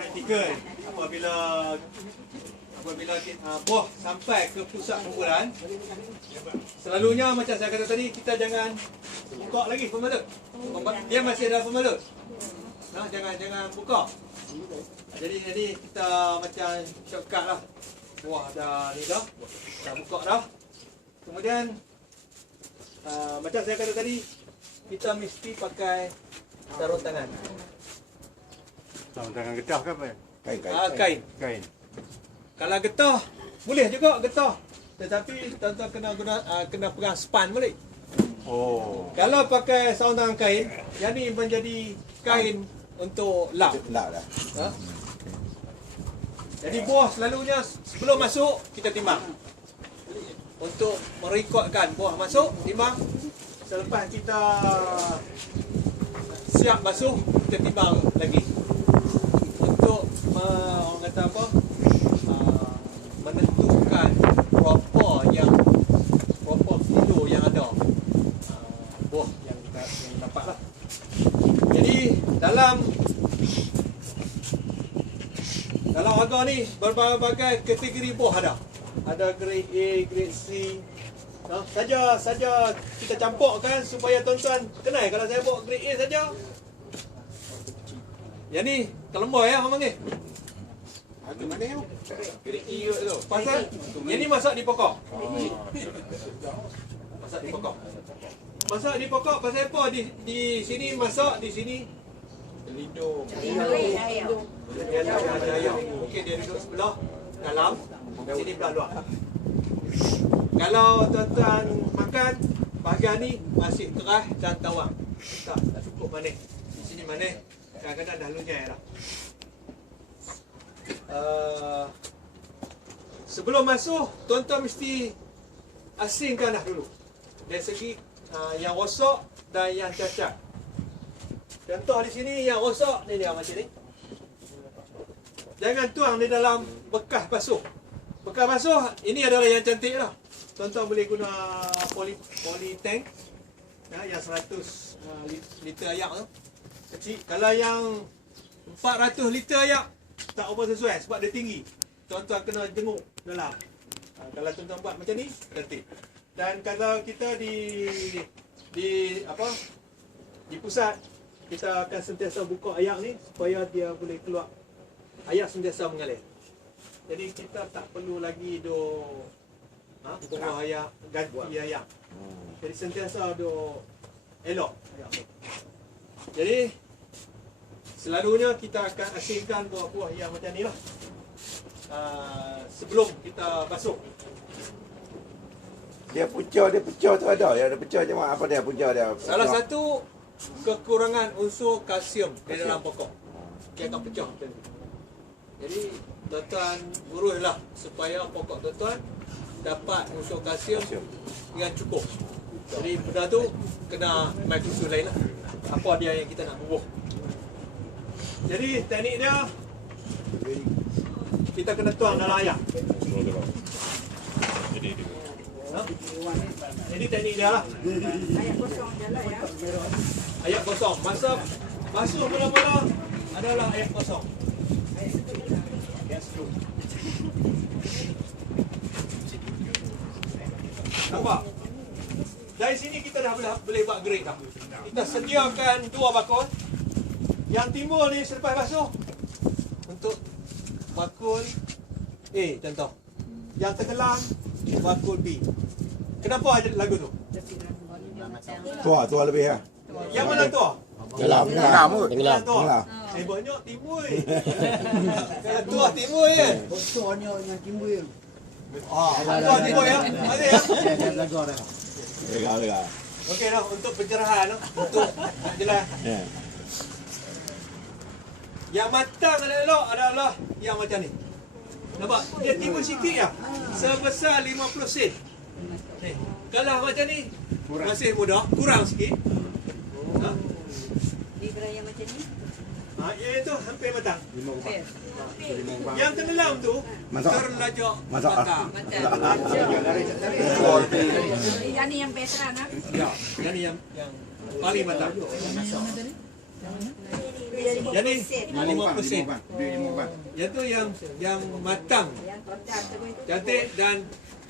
praktikal. Apabila buah sampai ke pusat kumpulan, selalunya macam saya kata tadi, kita jangan buka lagi pembalut. Dia masih ada pembalut. Nah, jangan buka. Jadi kita macam shortcut lah. Buah dah ni dah, dah buka dah. Kemudian macam saya kata tadi, kita mesti pakai sarung tangan. Sarung tangan getah ke apa? Kain. Kalau getah, boleh juga getah. Tetapi tuan-tuan kena pegang span balik. Oh. Kalau pakai sarung tangan kain, yang ni menjadi kain untuk lap. Ha? Jadi buah selalunya sebelum masuk, kita timbang. Untuk merekodkan buah masuk, timbang. Selepas kita siap basuh, kita timbang lagi. Untuk orang kata apa, menentukan berapa kilo yang ada buah yang kita dapat lah. Jadi dalam harga ni berbagai kategori buah ada. Ada grade A, grade C. Saja kita campurkan supaya tuan-tuan kenal. Kalau saya bawa grade A saja, yang ni kelemboy ya orang panggil. Ada mana yang? Grade E tu. Pasal yang ni masak di pokok. Masak di pokok pasal apa? Di sini masak, di sini Telindung. Okey, dia duduk sebelah dalam, sini belah luar. Kalau tuan-tuan makan, bahagian ni masih keras dan tawang. Tak cukup manis. Di sini manis, kadang-kadang dah lunyai dah. Sebelum masuk, tuan-tuan mesti asingkan dah dulu. Dari segi yang rosak dan yang cacat. Contoh di sini yang rosak ni dia macam ni. Jangan tuang di dalam bekas basuh. Bekas basuh ini adalah yang cantik lah. Tuan-tuan boleh guna poly tank yang 100 liter ayak tu. Kecil. Kalau yang 400 liter ayak tak apa sesuai sebab dia tinggi. Tuan-tuan kena jenguk dalam. Kalau tuan-tuan buat macam ni, cantik. Dan kalau kita di pusat, kita akan sentiasa buka ayak ni supaya dia boleh keluar. Ayak sentiasa mengalir. Jadi kita tak perlu lagi buka ayak, ganti ayak. Jadi sentiasa elok ayak tu. Jadi selalunya kita akan asingkan buah-buah yang macam ni lah. Sebelum kita basuh. Dia pecah tu ada. Yang ada pecah macam apa dia punca dia? Salah satu kekurangan unsur kalsium di dalam pokok. Dia akan pecah macam ni. Jadi tuan-tuan uruslah supaya pokok tuan-tuan dapat unsur kalsium yang cukup. Jadi benda tu kena main usul lain lah. Apa dia yang kita nak bubuh. Jadi teknik dia, kita kena tuang dalam ayak. Jadi teknik dia lah. Ayak kosong je lah ya. Ayak kosong. Masa basuh mula-mula adalah ayak kosong. Nampak? Dari sini kita dah boleh buat grade dah. Kita sediakan 2 bakul. Yang timbul ni selepas basuh untuk bakul A contoh. Yang tenggelam bakul B. Kenapa ada lagu tu? Tua lebih ya. Yang mana tua? Tenggelam. Hebatnya timbul. Kalau tua timbul kan? Bocornya yang timbul. Tua timbul ya? Ada ya? Lega. Okey dah, untuk pencerahan untuk nak jelas. Yang matang adalah yang macam ni. Nampak? Dia timbul sikit ya. Sebesar 50 sen. Ni. Kalau macam ni masih muda, kurang sikit. Dibera yang macam ni. Iaitu hampir matang. Yang tenggelam tu terlajak matang. Yang ni yang veteran ah. Ya, yang ni yang paling matang. dia Jadi 5%. 5%. Yang tu yang matang, Yang total tu itu. cantik, dan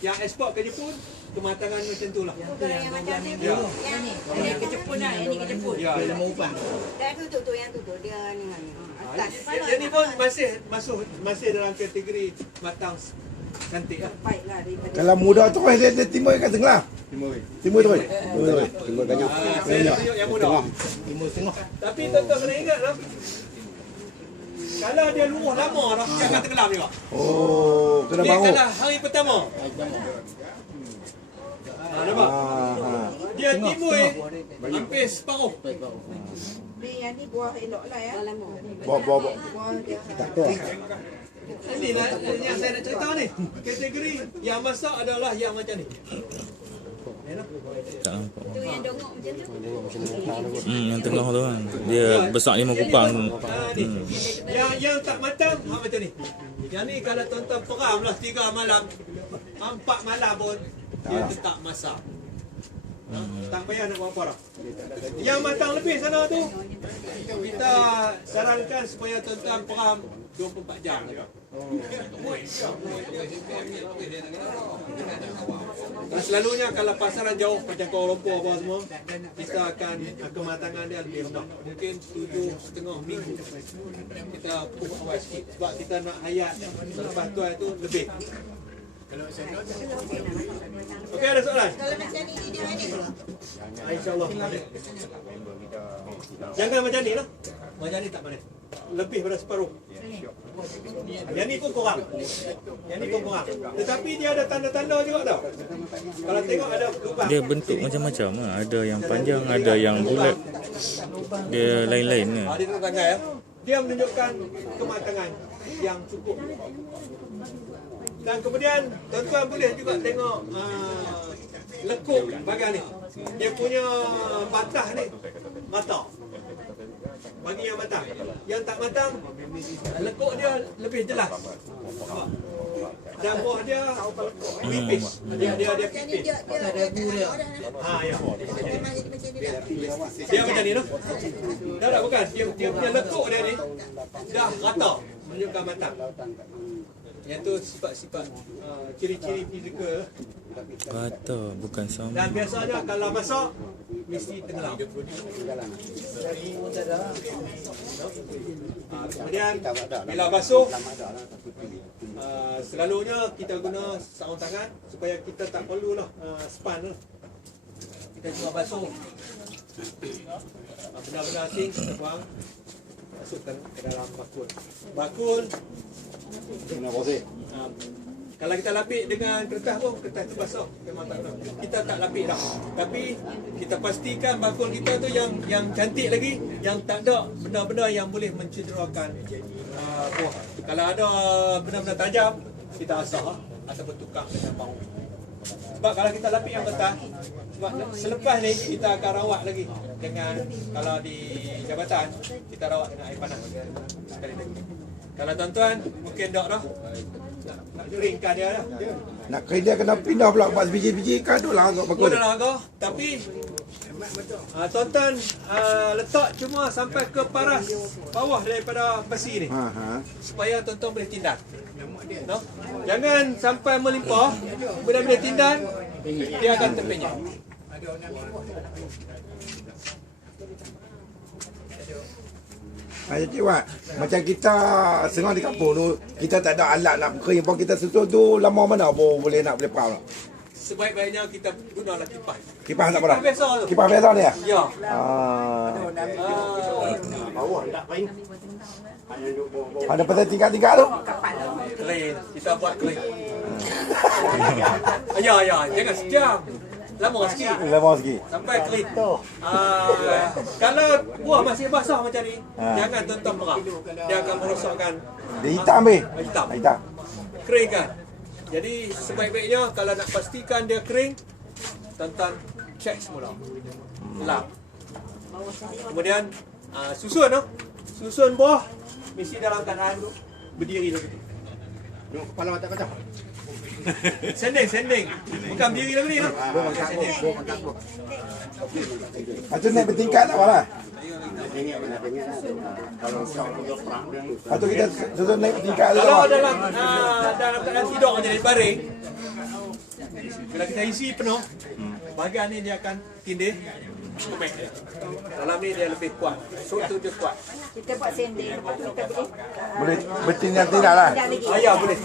yang ekspor ke Jepun kematangan macam tu lah. Kalau yang macam ni tu, Ya. yang ni. Ini ke Jepun lah, ini ke Jepun. Ya, ya. Dan tu yang tu dia ni atas. Yang ni pun masih dalam kategori matang cantik lah. Baiklah daripada. Kalau muda tu dia timur kat tengah. Timur tu. Timur banyak. Saya tunjuk yang muda. Tapi tuan-tuan kena ingat lah, kalau dia luruh lama dah, dia akan tenggelam juga. Oh, kena Dia bangun. kena hari pertama. Nampak? Dia timbul hampir separuh. Ni yang ni buah elok lah ya. Bawa. Buah dia. Ini lah yang saya nak cerita ni. Kategori yang masak adalah yang macam ni. Tak nampak. Tu yang dongok macam tu. Yang tengah tu kan. Dia besar 5 kupang. Ni. Yang tak matang macam ni. Yang ni kalau tuan-tuan peram lah 3 malam, 4 malam pun dia tetap masak. Tak payah nak buat apa dah. Yang matang lebih sana tu, kita sarankan supaya tuan-tuan peram 24 jam. Dan selalunya kalau pasaran jauh macam Kuala Lumpur apa semua, kita akan kematangan dia lebih rendah. Mungkin 7,5 minggu. Kita pupuk awal sikit sebab kita nak hayat selepas tu itu lebih. Okey, ada soalan? Kalau macam ni dia ni. InsyaAllah. Jangan macam ni lah. Macam ni tak manis. Lebih pada separuh. Yang ni pun kurang. Yang ni pun kurang. Tetapi dia ada tanda-tanda juga tau. Kalau tengok ada lubang. Dia bentuk macam-macam lah. Ada yang panjang, ada yang bulat. Dia lain-lain lah. Dia tengok tangan ya. Dia menunjukkan kematangan yang cukup. Dan kemudian tuan-tuan boleh juga tengok lekuk bahagian ni. Dia punya batah ni matang. Bagi yang matang. Yang tak matang, lekuk dia lebih jelas. Dan buah dia pipis. Dia pipis. Ya. Dia macam ni tu. Dah bukan. Dia punya lekuk dia ni dah rata menunjukkan matang. Yang tu sifat-sifat ciri-ciri fizikal. Rata, bukan sama. Dan biasanya kalau masak mesti tenggelam. Kemudian bila basuh, selalunya kita guna sarung tangan supaya kita tak perlulah span lah. Kita cuma basuh benda-benda asing kita buang, masukkan ke dalam bakul. Bakul kalau kita lapik dengan kertas pun, kertas tu basah memang tak kena. Kita tak lapik dah. Tapi kita pastikan bakul kita tu yang cantik lagi, yang tak ada benda-benda yang boleh mencederakan buah. Kalau ada benda-benda tajam, kita asah ataupun tukar dengan bau. Sebab kalau kita lapik yang kertas, sebab selepas ni kita akan rawat lagi dengan, kalau di jabatan kita rawat dengan air panas sekali lagi. Kalau tuan-tuan mungkin tak dah nak keringkan dia dah. Nak kering dia kena pindah pula buat biji-biji kadu lah agak Pun bagus. dah agak, tapi tuan-tuan letak cuma sampai ke paras bawah daripada besi ni, supaya tuan-tuan boleh tindan. No? Jangan sampai melimpah. Bila-bila tindan, dia akan terpenyek. Cik Wat, macam kita sengah di kampung tu, kita tak ada alat nak kering pun kita susun tu lama mana pun boleh nak boleh faham lah. Sebaik-baiknya kita gunalah kipas. Kipas tak apa dah? Kipas biasa tu. Kipas biasa ni ya? Ya. Ada pasal tingkat-tingkat tu? Clean. Kita buat clean. Ya, jangan sejam. Lama sikit. Lama sikit. Sampai clean. Kalau buah masih basah macam ni, jangan tuan-tuan merah. Dia akan merosakkan. Dia hitam be. Hitam. Hitam. Keringkan. Jadi sebaik-baiknya kalau nak pastikan dia kering, tuan-tuan check semula. Lap. Kemudian susun susun buah mesti dalam keadaan berdiri dulu. Kepala tak kacau. Sending. Bukan berdiri lah beli tu. Sending. Lepas tu naik bertingkat tak apalah. Lepas tu kita susun naik bertingkat tu. Kalau dalam keadaan tidur je dari baring, kalau kita isi penuh, bahagian ni dia akan tindih. Dalam ni dia lebih kuat. Sut tu dia kuat. Kita buat sending, lepas tu kita boleh Boleh bertingkat tidak lah. tidak lagi. Ya boleh.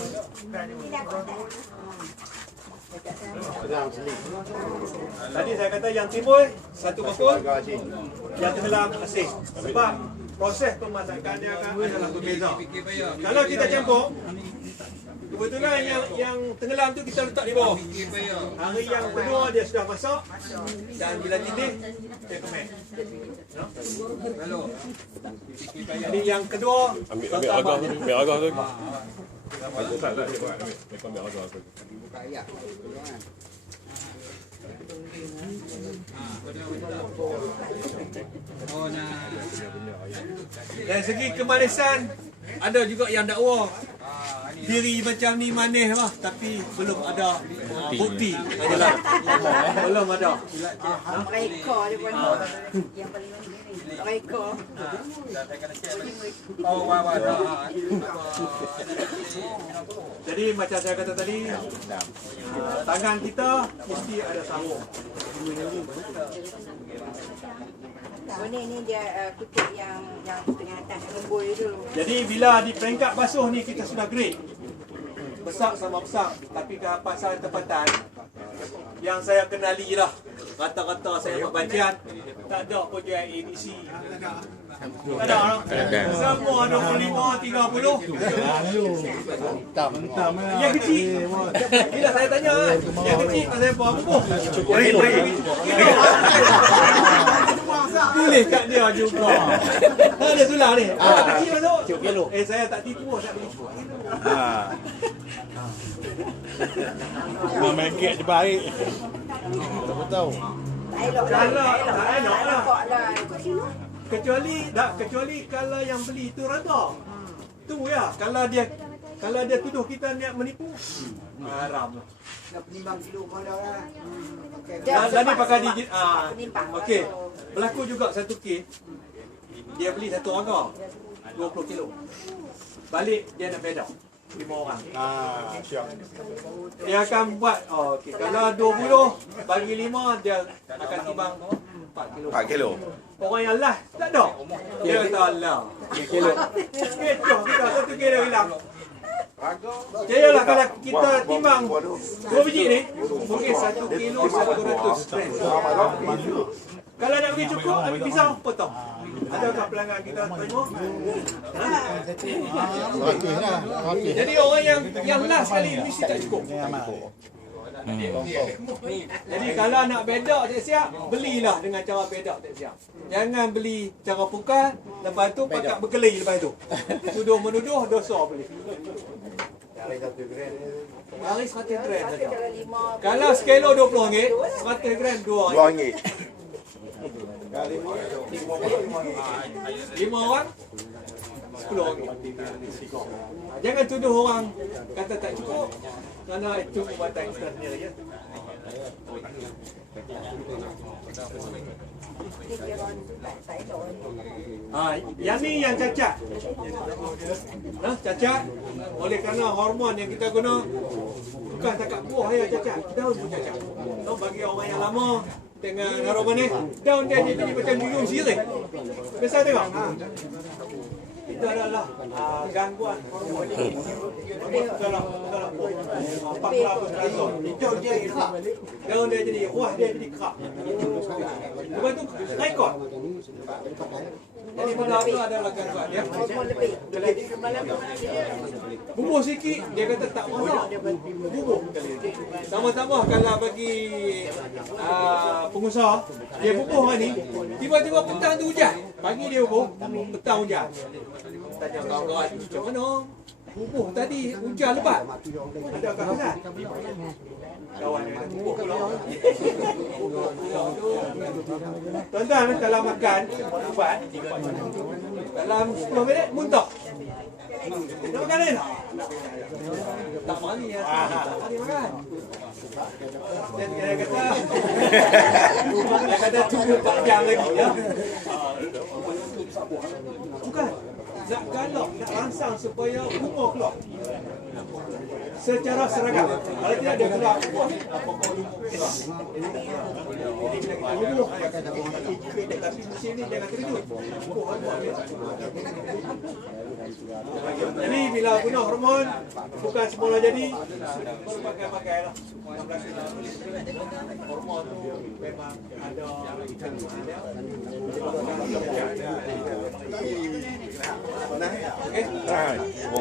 Tadi saya kata yang timbul satu bakul, yang tenggelam asing. Sebab proses pemasakan dia akan adalah berbeza. Kalau kita campur, kebetulan yang tenggelam tu kita letak di bawah. Hari yang kedua dia sudah masak dan bila tindih dia kemas. Jadi yang kedua Ambil agak tu. dari segi kemanisan ada juga yang dakwa diri macam ni manis lah tapi belum ada bukti. Belum ada. Mereka dia pun yang paling mereka. Jadi macam saya kata tadi, tangan kita mesti ada sarung. Ini dia kutub yang tengah atas lembul itu. Jadi bila di peringkat basuh ni kita sudah grade. Besar sama besar, tapi ke pasal tempatan yang saya kenali lah. Rata-rata saya buat bajian, tak ada pun dia ABC. Tak ada orang. Semua 25, 30. Yang kecil. Bila saya tanya, yang kecil saya buat apa? Boleh kat dia juga. Ada sulah ni. Kecil masuk. Saya tak tipu, tak beli. Main kek je baik. Tak tahu. Tak elok lah. Kecuali kalau yang beli itu rata. Tu ya. Kalau dia tuduh kita niat menipu, haram lah. Dan ni pakai digit. Okey. Berlaku juga satu kes. Dia beli satu harga 20 kilo. Balik dia nak bedak 5 orang. Siap. Dia akan buat okey. Kalau 20 bagi 5 dia akan timbang 4 kilo. 4 kilo. Orang yang lah tak ada. Dia kata lah. 3 kilo. Kita 1 kilo hilang. Jayalah kalau kita timbang 2 biji ni mungkin 1 kilo 100 gram. Kalau nak bagi cukup ambil pisau potong. Adakah pelanggan kita tengok? Jadi orang yang last sekali mesti tak cukup. Jadi kalau nak bedak tak siap, belilah dengan cara bedak tak siap. Jangan beli cara pukal, lepas tu pakat berkeli lepas tu. Tuduh menuduh dosa boleh. Hari 100 gram saja. Kalau sekilo RM20, 100 gram RM2. RM2. 5 orang RM10. Jangan tuduh orang kata tak cukup kerana itu perbuatan kita sendiri ya. Yang ni yang cacat. Cacat oleh kerana hormon yang kita guna bukan takat buah yang cacat, daun pun cacat. Bagi orang yang lama dengan aroma ni, daun dia jadi macam guyung sirih. Biasa tengok. Itu adalah gangguan hormon. Daun dia jadi, wah dia jadi kerak. Lepas tu rekod. Jadi benda apa adalah gangguan dia. Bubuh sikit, dia kata tak mahu. Bubuh. Sama-sama kalau bagi pengusaha, dia bubuh hari ni, tiba-tiba petang tu hujan. Pagi dia bubuh, petang hujan. Tanya kawan-kawan, macam mana? Bubuh tadi hujan lebat. Adakah kesal? Kawan dia kata bubuh pula. Tuan-tuan kalau makan ubat, dalam 10 minit muntah. Nak makan ni? Tak mari ya. Mari makan. Dia kata tunggu 4 jam lagi ya. Bukan. Nak galak, nak rangsang supaya umur keluar. Secara seragam. Kalau tidak dia keluar umur. Jadi kita duduk. Tapi di sini jangan terjun. Jadi bila guna hormon bukan semula jadi berbagai-bagai lah. Hormon tu memang ada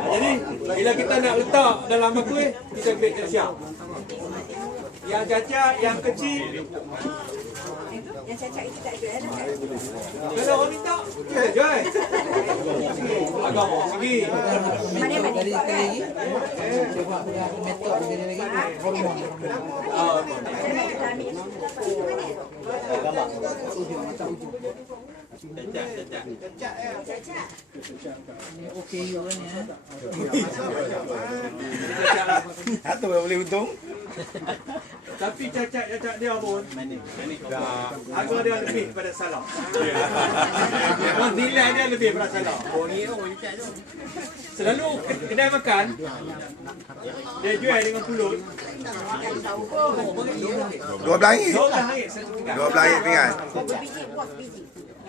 jadi bila kita nak letak dalam kuih kita ambil siap. Yang cacat, yang kecil. Yang cacat itu tak jual dah. Kalau orang minta, kita jual. Agak mau segi. Mana kan? Satu yang boleh untung. Tapi cacat dia pun harga dia lebih pada salah. Nilai dia lebih pada salah. Selalu kedai makan dia jual dengan pulut. RM12. RM12 satu pinggan. RM12 pinggan. Biji buah biji.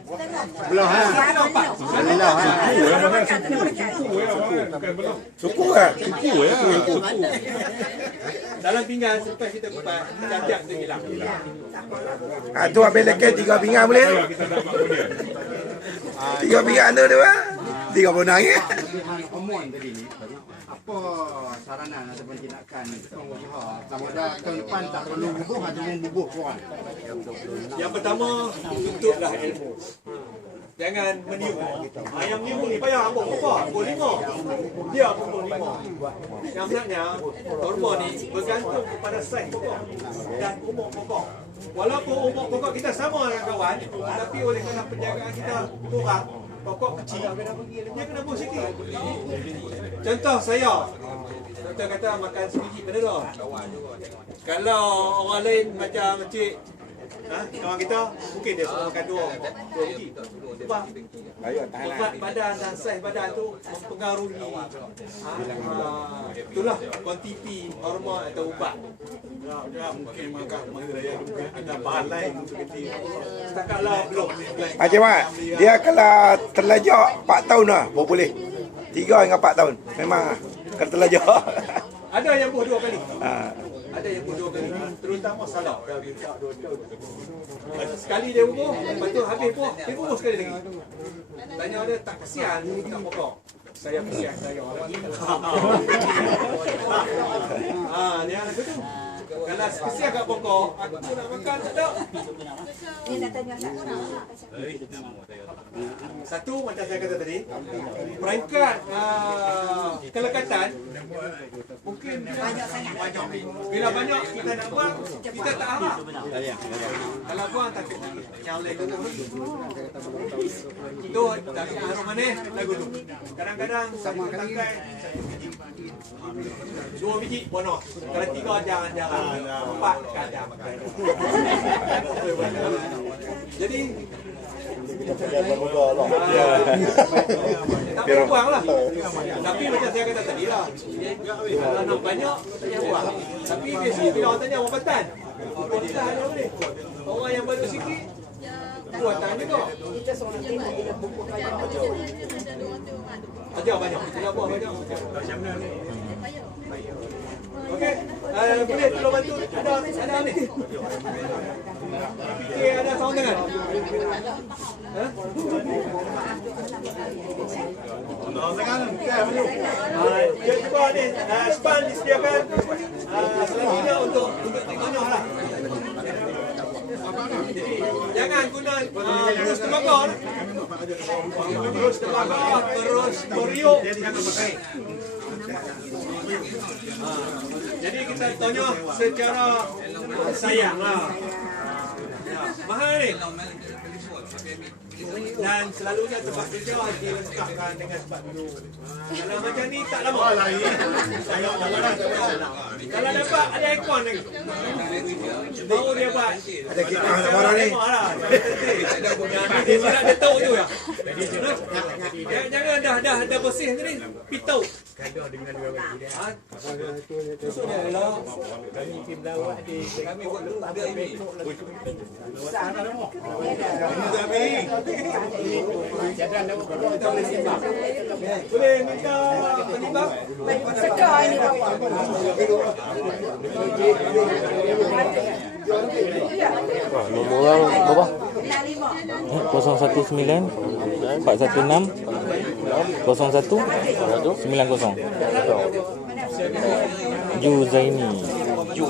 Belah ha. Belah ha. Suku ah. Suku ya. Dalam pinggan selepas kita kupas cacat tu hilang. Ah tu ambil leket 3 pinggan boleh. 3 pinggan tu dia. RM30. Omon tadi ni, apa saranan ataupun tindakan pengusaha sama ada tahun depan tak perlu bubuh ataupun bubuh korang? Yang pertama, tuntutlah ilmu. Jangan meniru. Yang meniru ni payah apa? Pukul 5. Dia pukul 5. Yang sebenarnya, hormon ni bergantung kepada saiz pokok dan umur pokok. Walaupun umur pokok kita sama dengan kawan, tapi oleh kerana penjagaan kita kurang, pokok kecil, dia kena buh sikit. Contoh saya, doktor kata makan sebiji panadol. Kalau orang lain macam encik, kawan kita, mungkin dia suruh makan 2 biji. Sebab berat badan dan saiz badan tu mempengaruhi itulah kuantiti hormon atau ubat. Mungkin makan ada bahan lain untuk kita. Setakat belum. Macam mana? Dia kalau terlajak 4 tahun lah, baru boleh. 3 hingga 4 tahun. Memang kalau terlajak. Ada yang buh 2 kali. Ada yang buh 2 kali. Terutama salak. Sekali dia buh, lepas tu habis buh, dia buh sekali lagi. Tanya dia tak kesian tak pokok. Saya kesian saya lagi. Dia lagu tu. Kalau kesian kat pokok, aku nak makan tak ada. Ni nak tanya Satu macam saya kata tadi, peringkat kelekatan mungkin bila banyak kita nak buang, kita tak harap. Kalau buang takut yang lain tu. Tu tak harus manis lagu tu. Kadang-kadang satu tangkai 2 biji bonus. Kalau 3 jarang-jarang. 4 kadang. Jadi tak boleh buang lah. Tapi macam saya kata tadi lah, kalau nak banyak, saya buang. Tapi biasanya bila orang tanya, orang Patan ada boleh. Orang yang baru sikit, buatan juga. kita seorang tengok dia buku banyak. Ajar banyak, kita buang banyak. Okey, boleh tolong bantu. Ada ni. Fikir ada sound dengan. Cuba ni, span disediakan selanjutnya untuk tengok lah. Jangan guna terus terbakar. Terus terbakar, terus meriuk, jangan pakai. Jadi kita tanya secara sayang lah. Mahal ni. Dan selalunya tempat kerja dilengkapkan dengan sebab dulu. Kalau macam ni tak lama. Kalau dapat ada aircon lagi. Baru dia buat. Ada kipas nak marah ni. Dia nak detok tu ya. Jangan dah bersih ni pitau. Maksudnya lah kami tim lawak di kami buat letak dia ini. Boleh minta penyebab? Sedar ini bapak. Nombor orang berapa? 65. 019 416 01 90. Ju Zaini. Ju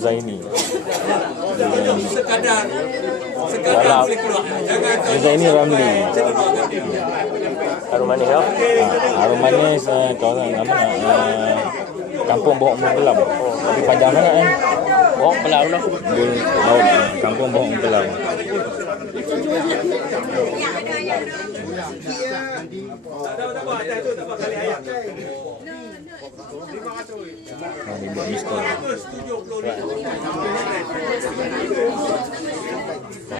Zaini. Sekadar boleh keluar. Jangan Ju Zaini Ramli. Harum manis lah. Harum manis kawasan apa nak Kampung Bohong Mempelam. Tapi panjang sangat kan. Bohong pelau lah. Kampung Bohong Mempelam. tak apa atas tu tak apa kali ayam. Dia buat miskol. 175.